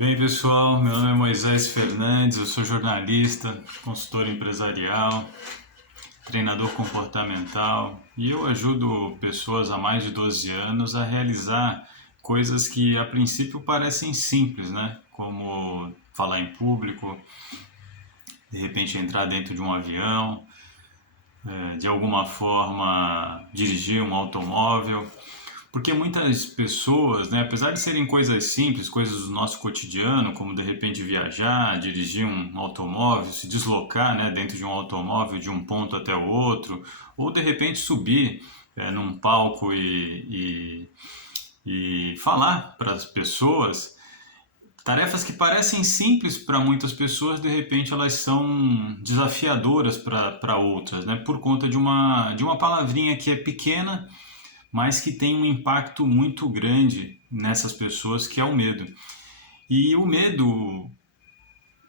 Bem, pessoal, meu nome é Moisés Fernandes, eu sou jornalista, consultor empresarial, treinador comportamental e eu ajudo pessoas há mais de 12 anos a realizar coisas que a princípio parecem simples, né? Como falar em público, de repente entrar dentro de um avião, de alguma forma dirigir um automóvel. Porque muitas pessoas, né, apesar de serem coisas simples, coisas do nosso cotidiano, como de repente viajar, dirigir um automóvel, se deslocar, né, dentro de um automóvel de um ponto até o outro, ou de repente subir num palco e falar para as pessoas, tarefas que parecem simples para muitas pessoas, de repente elas são desafiadoras para outras, né, por conta de uma palavrinha que é pequena, mas que tem um impacto muito grande nessas pessoas, que é o medo. E o medo,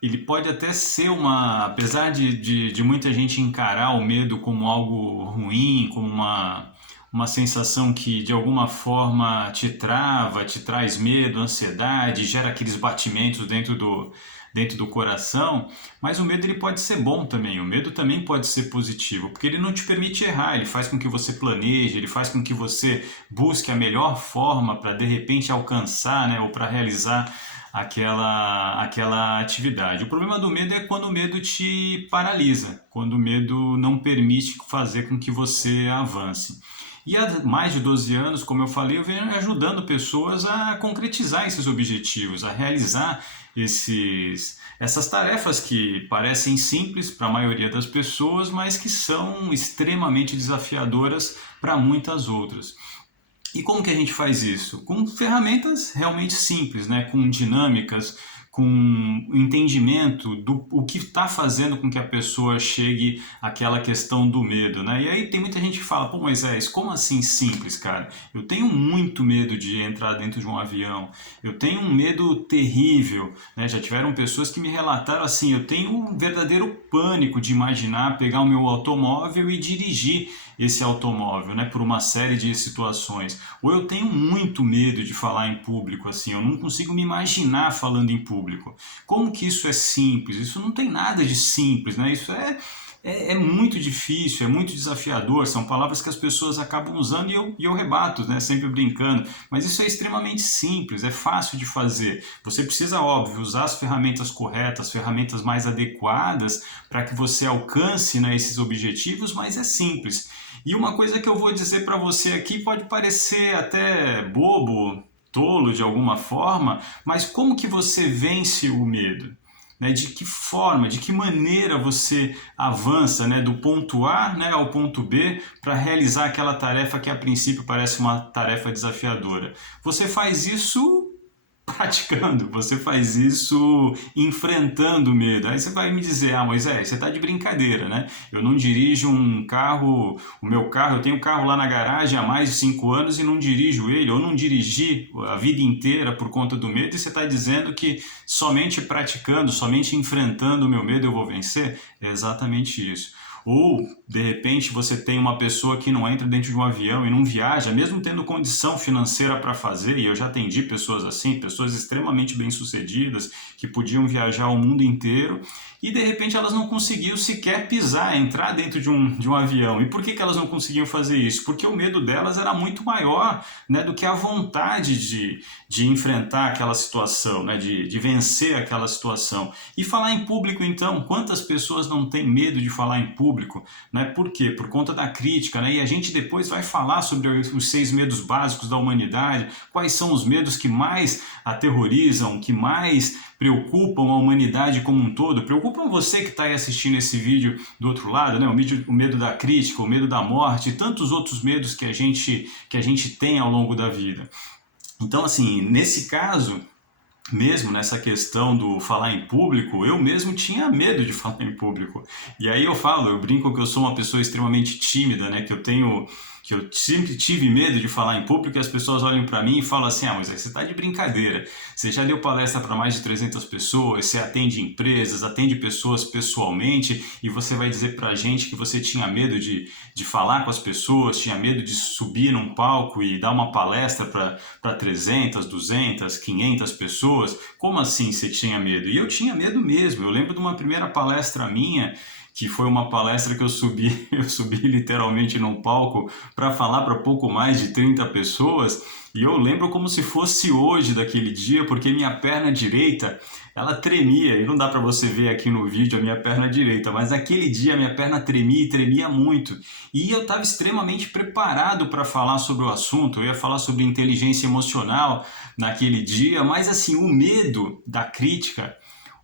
ele pode até ser apesar de muita gente encarar o medo como algo ruim, como uma sensação que de alguma forma te trava, te traz medo, ansiedade, gera aqueles batimentos dentro do coração, mas o medo ele pode ser bom também, o medo também pode ser positivo, porque ele não te permite errar, ele faz com que você planeje, ele faz com que você busque a melhor forma para de repente alcançar, né, ou para realizar aquela atividade. O problema do medo é quando o medo te paralisa, quando o medo não permite fazer com que você avance. E há mais de 12 anos, como eu falei, eu venho ajudando pessoas a concretizar esses objetivos, a realizar essas tarefas que parecem simples para a maioria das pessoas, mas que são extremamente desafiadoras para muitas outras. E como que a gente faz isso? Com ferramentas realmente simples, né? Com dinâmicas, com entendimento do o que está fazendo com que a pessoa chegue àquela questão do medo, né? E aí tem muita gente que fala, pô, Moisés, como assim simples, cara? Eu tenho muito medo de entrar dentro de um avião, eu tenho um medo terrível, né? Já tiveram pessoas que me relataram assim, eu tenho um verdadeiro pânico de imaginar pegar o meu automóvel e dirigir esse automóvel, né, por uma série de situações. Ou eu tenho muito medo de falar em público, assim, eu não consigo me imaginar falando em público. Como que isso é simples? Isso não tem nada de simples, né? Isso é muito difícil, é muito desafiador, são palavras que as pessoas acabam usando e eu rebato, né, sempre brincando, mas isso é extremamente simples, é fácil de fazer. Você precisa, óbvio, usar as ferramentas corretas, as ferramentas mais adequadas para que você alcance, né, esses objetivos, mas é simples. E uma coisa que eu vou dizer para você aqui pode parecer até bobo, tolo de alguma forma, mas como que você vence o medo? Né? De que forma, de que maneira você avança, né, do ponto A, né, ao ponto B para realizar aquela tarefa que a princípio parece uma tarefa desafiadora? Você faz isso praticando, você faz isso enfrentando o medo. Aí você vai me dizer, ah, Moisés, você está de brincadeira, né? Eu não dirijo um carro, o meu carro, eu tenho um carro lá na garagem há mais de 5 anos e não dirijo ele, ou não dirigi a vida inteira por conta do medo, e você está dizendo que somente praticando, somente enfrentando o meu medo eu vou vencer? É exatamente isso. Ou, de repente, você tem uma pessoa que não entra dentro de um avião e não viaja, mesmo tendo condição financeira para fazer, e eu já atendi pessoas assim, pessoas extremamente bem-sucedidas, que podiam viajar o mundo inteiro, e de repente elas não conseguiam sequer pisar, entrar dentro de um avião. E por que elas não conseguiam fazer isso? Porque o medo delas era muito maior, né, do que a vontade de enfrentar aquela situação, né, de vencer aquela situação. E falar em público, então, quantas pessoas não têm medo de falar em público? Né? Por quê? Por conta da crítica, né? E a gente depois vai falar sobre os 6 medos básicos da humanidade, quais são os medos que mais aterrorizam, que mais preocupam a humanidade como um todo, preocupam você que está aí assistindo esse vídeo do outro lado, né? O medo da crítica, o medo da morte e tantos outros medos que a gente tem ao longo da vida. Então, assim, nesse caso, mesmo nessa questão do falar em público, eu mesmo tinha medo de falar em público. E aí eu brinco que eu sou uma pessoa extremamente tímida, né? Que eu tenho que eu sempre tive medo de falar em público, e as pessoas olham para mim e falam assim: ah, Moisés, você está de brincadeira, você já deu palestra para mais de 300 pessoas, você atende empresas, atende pessoas pessoalmente, e você vai dizer para a gente que você tinha medo de falar com as pessoas, tinha medo de subir num palco e dar uma palestra para 300, 200, 500 pessoas? Como assim você tinha medo? E eu tinha medo mesmo. Eu lembro de uma primeira palestra minha, que foi uma palestra que eu subi literalmente num palco para falar para pouco mais de 30 pessoas, e eu lembro como se fosse hoje daquele dia, porque minha perna direita, ela tremia, e não dá para você ver aqui no vídeo a minha perna direita, mas naquele dia a minha perna tremia e tremia muito, e eu estava extremamente preparado para falar sobre o assunto. Eu ia falar sobre inteligência emocional naquele dia, mas assim, o medo da crítica,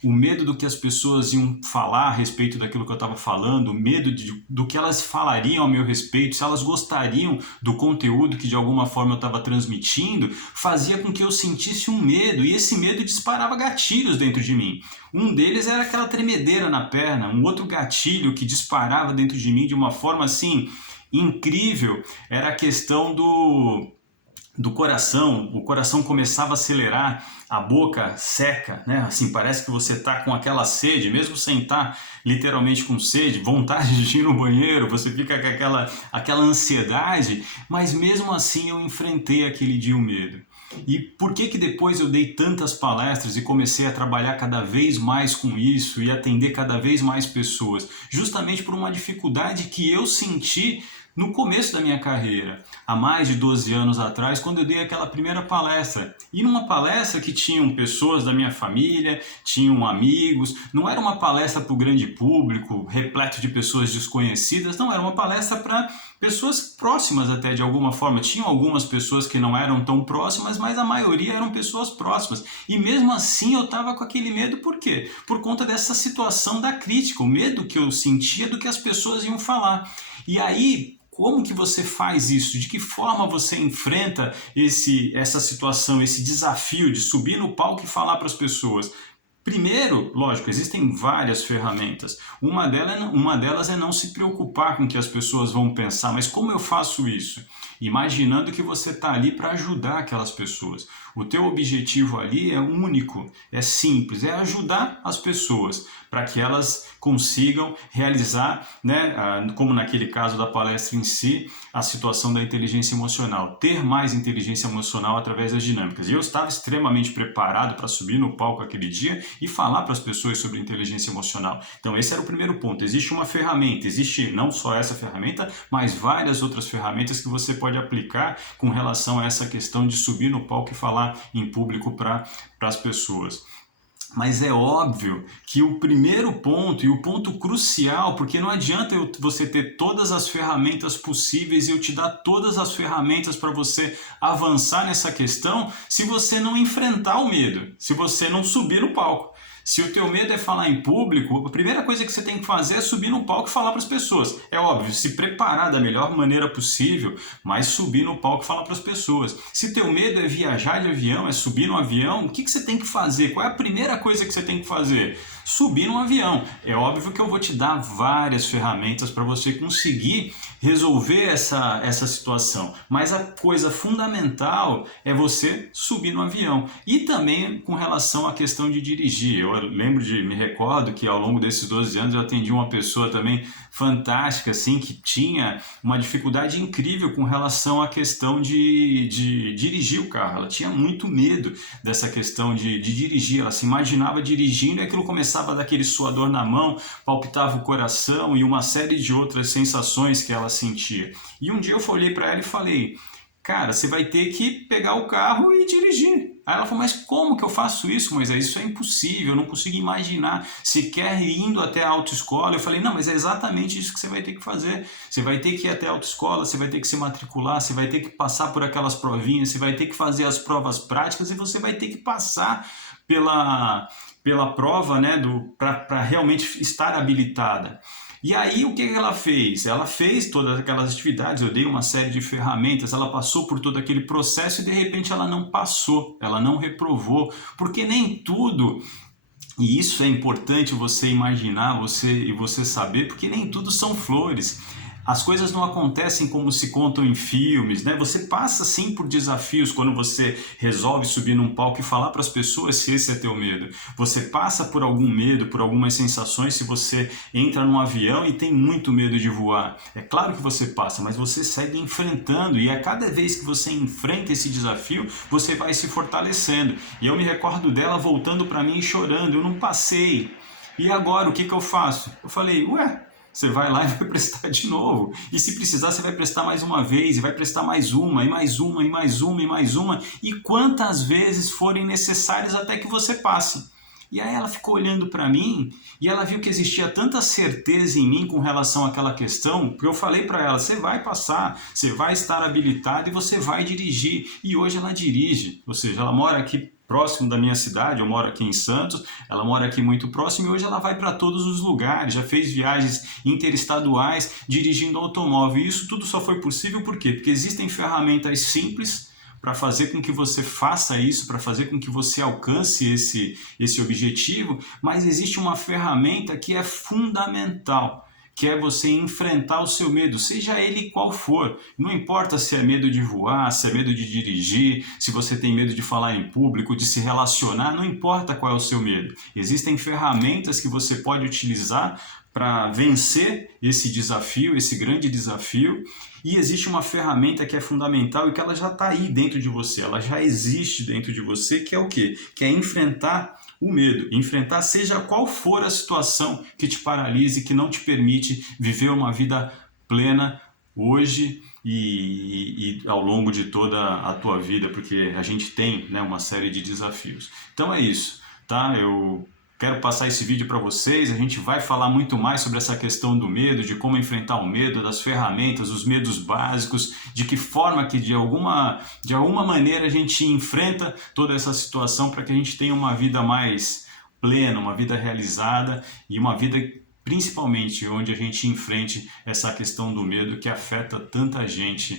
o medo do que as pessoas iam falar a respeito daquilo que eu estava falando, o medo do que elas falariam a meu respeito, se elas gostariam do conteúdo que de alguma forma eu estava transmitindo, fazia com que eu sentisse um medo, e esse medo disparava gatilhos dentro de mim. Um deles era aquela tremedeira na perna, um outro gatilho que disparava dentro de mim de uma forma assim incrível era a questão do coração. O coração começava a acelerar, a boca seca, né? Assim, parece que você está com aquela sede, mesmo sem estar literalmente com sede, vontade de ir no banheiro, você fica com aquela ansiedade, mas mesmo assim eu enfrentei aquele dia o medo. E por que depois eu dei tantas palestras e comecei a trabalhar cada vez mais com isso e atender cada vez mais pessoas? Justamente por uma dificuldade que eu senti no começo da minha carreira, há mais de 12 anos atrás, quando eu dei aquela primeira palestra. E numa palestra que tinham pessoas da minha família, tinham amigos, não era uma palestra para o grande público, repleto de pessoas desconhecidas, não, era uma palestra para pessoas próximas até de alguma forma. Tinham algumas pessoas que não eram tão próximas, mas a maioria eram pessoas próximas. E mesmo assim eu estava com aquele medo, por quê? Por conta dessa situação da crítica, o medo que eu sentia do que as pessoas iam falar. E aí, como que você faz isso? De que forma você enfrenta essa situação, esse desafio de subir no palco e falar para as pessoas? Primeiro, lógico, existem várias ferramentas. Uma delas é não se preocupar com o que as pessoas vão pensar. Mas como eu faço isso? Imaginando que você está ali para ajudar aquelas pessoas. O teu objetivo ali é único, é simples, é ajudar as pessoas para que elas consigam realizar, né, como naquele caso da palestra em si, a situação da inteligência emocional, ter mais inteligência emocional através das dinâmicas. E eu estava extremamente preparado para subir no palco aquele dia e falar para as pessoas sobre inteligência emocional. Então esse era o primeiro ponto. Existe uma ferramenta, existe não só essa ferramenta, mas várias outras ferramentas que você pode aplicar com relação a essa questão de subir no palco e falar em público para as pessoas. Mas é óbvio que o primeiro ponto e o ponto crucial, porque não adianta você ter todas as ferramentas possíveis e eu te dar todas as ferramentas para você avançar nessa questão, se você não enfrentar o medo, se você não subir no palco. Se o teu medo é falar em público, a primeira coisa que você tem que fazer é subir no palco e falar para as pessoas. É óbvio, se preparar da melhor maneira possível, mas subir no palco e falar para as pessoas. Se teu medo é viajar de avião, é subir no avião, o que você tem que fazer? Qual é a primeira coisa que você tem que fazer? Subir no avião. É óbvio que eu vou te dar várias ferramentas para você conseguir resolver essa situação, mas a coisa fundamental é você subir no avião. E também com relação à questão de dirigir. Eu me recordo que ao longo desses 12 anos eu atendi uma pessoa também fantástica, assim, que tinha uma dificuldade incrível com relação à questão de dirigir o carro. Ela tinha muito medo dessa questão de dirigir. Ela se imaginava dirigindo e aquilo começava a dar aquele suador na mão, palpitava o coração e uma série de outras sensações que ela sentia. E um dia eu olhei para ela e falei: cara, você vai ter que pegar o carro e dirigir. Aí ela falou: mas como que eu faço isso, Moisés? Isso é impossível, eu não consigo imaginar sequer indo até a autoescola. Eu falei: não, mas é exatamente isso que você vai ter que fazer. Você vai ter que ir até a autoescola, você vai ter que se matricular, você vai ter que passar por aquelas provinhas, você vai ter que fazer as provas práticas e você vai ter que passar pela prova, né, para realmente estar habilitada. E aí o que ela fez? Ela fez todas aquelas atividades, eu dei uma série de ferramentas, ela passou por todo aquele processo e de repente ela não passou, ela não reprovou, porque nem tudo, e isso é importante você imaginar, você saber, porque nem tudo são flores. As coisas não acontecem como se contam em filmes, né? Você passa sim por desafios quando você resolve subir num palco e falar para as pessoas se esse é teu medo. Você passa por algum medo, por algumas sensações se você entra num avião e tem muito medo de voar. É claro que você passa, mas você segue enfrentando e a cada vez que você enfrenta esse desafio, você vai se fortalecendo. E eu me recordo dela voltando para mim e chorando, eu não passei. E agora, o que eu faço? Eu falei, ué, você vai lá e vai prestar de novo. E se precisar, você vai prestar mais uma vez, e vai prestar mais uma, e mais uma, e mais uma, e mais uma, e quantas vezes forem necessárias até que você passe. E aí ela ficou olhando para mim e ela viu que existia tanta certeza em mim com relação àquela questão, que eu falei para ela, você vai passar, você vai estar habilitado e você vai dirigir. E hoje ela dirige, ou seja, ela mora aqui próximo da minha cidade, eu moro aqui em Santos, ela mora aqui muito próximo e hoje ela vai para todos os lugares, já fez viagens interestaduais dirigindo automóvel. E isso tudo só foi possível por quê? Porque existem ferramentas simples para fazer com que você faça isso, para fazer com que você alcance esse objetivo, mas existe uma ferramenta que é fundamental, que é você enfrentar o seu medo, seja ele qual for. Não importa se é medo de voar, se é medo de dirigir, se você tem medo de falar em público, de se relacionar, não importa qual é o seu medo. Existem ferramentas que você pode utilizar para vencer esse desafio, esse grande desafio, e existe uma ferramenta que é fundamental e que ela já está aí dentro de você, ela já existe dentro de você, que é o quê? Que é enfrentar o medo, enfrentar seja qual for a situação que te paralise, que não te permite viver uma vida plena hoje e ao longo de toda a tua vida, porque a gente tem, né, uma série de desafios. Então é isso, tá? Eu quero passar esse vídeo para vocês, a gente vai falar muito mais sobre essa questão do medo, de como enfrentar o medo, das ferramentas, os medos básicos, de que forma que de alguma maneira a gente enfrenta toda essa situação para que a gente tenha uma vida mais plena, uma vida realizada e uma vida principalmente onde a gente enfrente essa questão do medo que afeta tanta gente